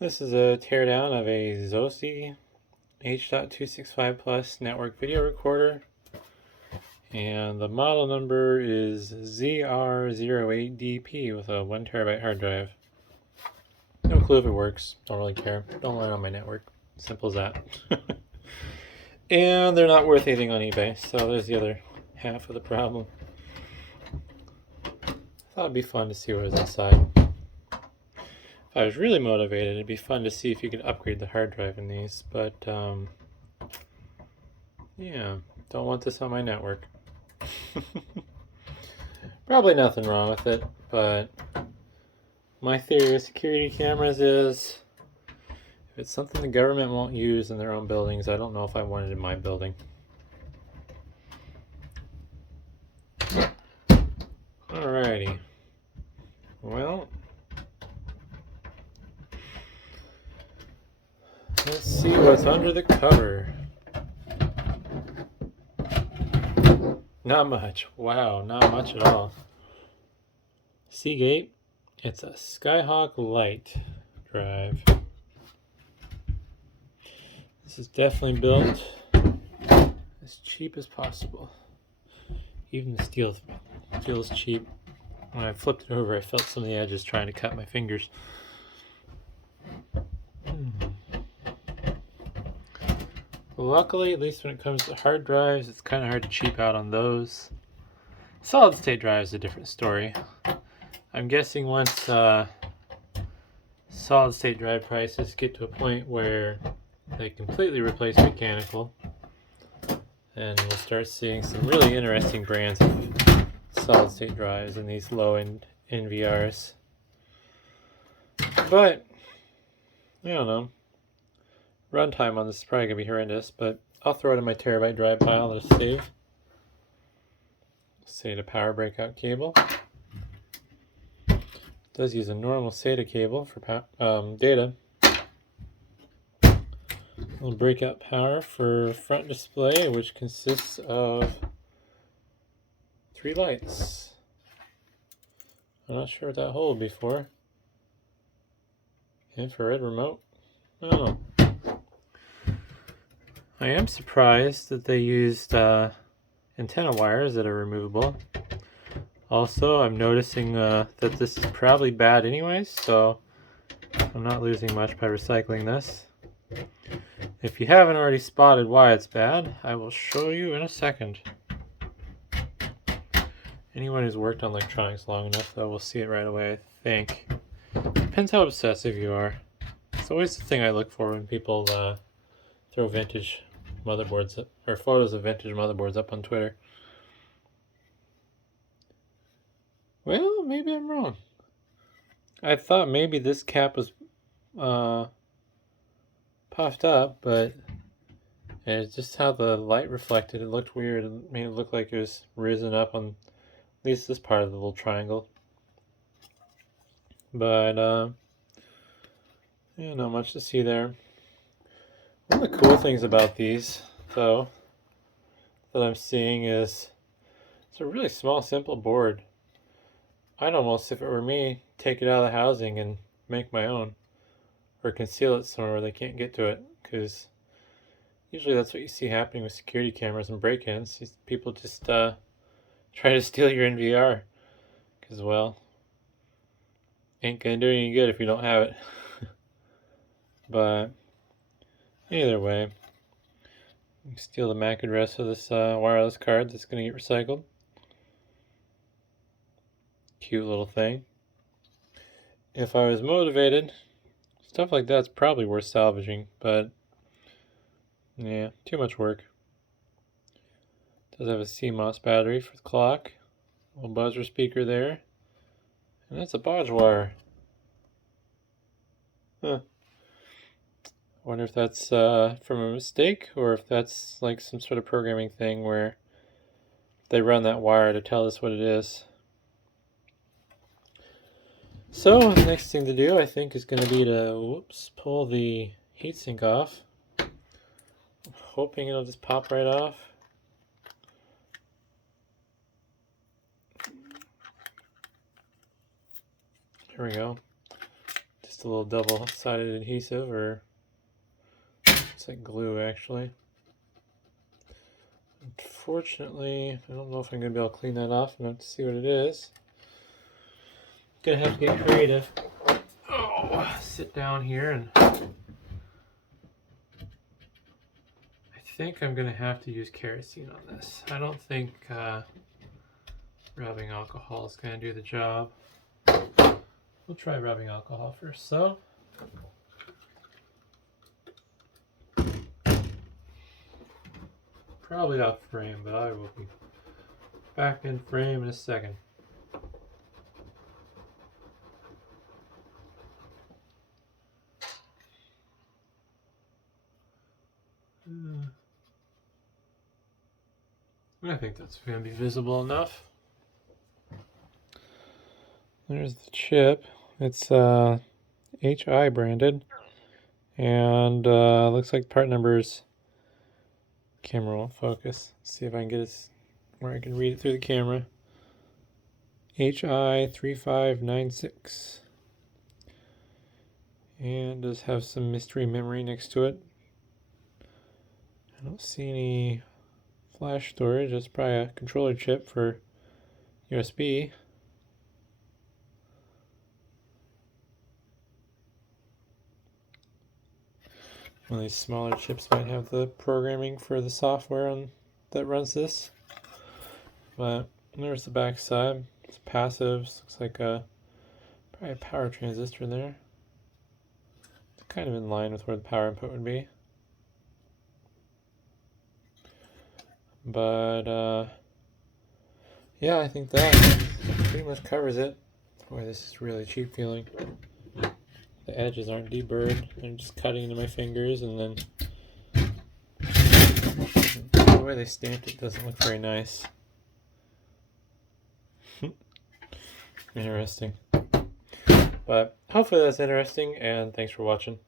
This is a teardown of a Zosi H.265 Plus network video recorder, and the model number is ZR08DP with a 1 terabyte hard drive. No clue if it works, don't really care, don't want it on my network, simple as that. And they're not worth anything on eBay, so there's the other half of the problem. Thought it'd be fun to see what was inside. If I was really motivated, it'd be fun to see if you could upgrade the hard drive in these, but yeah, don't want this on my network. Probably nothing wrong with it, but my theory with security cameras is if it's something the government won't use in their own buildings, I don't know if I want it in my building. Alrighty. Well, let's see what's under the cover. Not much. Wow, not much at all. Seagate. It's a Skyhawk Lite drive. This is definitely built as cheap as possible. Even the steel is cheap. When I flipped it over, I felt some of the edges trying to cut my fingers. Luckily, at least when it comes to hard drives, it's kind of hard to cheap out on those. Solid state drive is a different story. I'm guessing once solid state drive prices get to a point where they completely replace mechanical, and we'll start seeing some really interesting brands of solid state drives in these low end NVRs. But I don't know. Runtime on this is probably gonna be horrendous, but I'll throw it in my terabyte drive pile to save. SATA power breakout cable. It does use a normal SATA cable for data. Little breakout power for front display, which consists of 3 lights. I'm not sure what that hole will be for. Infrared remote? I don't know. I am surprised that they used antenna wires that are removable. Also, I'm noticing that this is probably bad anyways, so I'm not losing much by recycling this. If you haven't already spotted why it's bad, I will show you in a second. Anyone who's worked on electronics long enough, though, will see it right away, I think. Depends how obsessive you are. It's always the thing I look for when people throw vintage motherboards up, or photos of vintage motherboards up on Twitter. Well, maybe I'm wrong. I thought maybe this cap was puffed up, but it's just how the light reflected. It looked weird. It made it look like it was risen up on at least this part of the little triangle. But yeah, not much to see there. One of the cool things about these, though, that I'm seeing is it's a really small, simple board. I'd almost, if it were me, take it out of the housing and make my own, or conceal it somewhere where they can't get to it, because usually that's what you see happening with security cameras and break-ins. People just try to steal your NVR, because, well, ain't gonna do any good if you don't have it. But either way, you can steal the MAC address of this wireless card that's going to get recycled. Cute little thing. If I was motivated, stuff like that's probably worth salvaging, but yeah, too much work. Does have a CMOS battery for the clock, a little buzzer speaker there, and that's a bodge wire. Huh. I wonder if that's from a mistake, or if that's like some sort of programming thing where they run that wire to tell us what it is. So the next thing to do, I think, is going to be to pull the heatsink off. I'm hoping it'll just pop right off. There we go. Just just a little double-sided adhesive, or it's like glue actually. Unfortunately, I don't know if I'm going to be able to clean that off. I'm going to have to see what it is. Gonna have to get creative. Oh, sit down here, and I think I'm gonna have to use kerosene on this. I don't think rubbing alcohol is gonna do the job. We'll try rubbing alcohol first. So probably out frame, but I will be back in frame in a second. I think that's going to be visible enough. There's the chip. It's HI branded, and looks like part numbers. Camera won't focus. Let's see if I can get it where I can read it through the camera. HI3596, and does have some mystery memory next to it. I don't see any flash storage. It's probably a controller chip for USB. One of these smaller chips might have the programming for the software that runs this. But there's the back side. It's passive. Looks like probably a power transistor there. It's kind of in line with where the power input would be. But yeah, I think that pretty much covers it. Boy, this is really cheap feeling. The edges aren't deburred. They're just cutting into my fingers, and then the way they stamped it doesn't look very nice. Interesting. But hopefully that's interesting, and thanks for watching.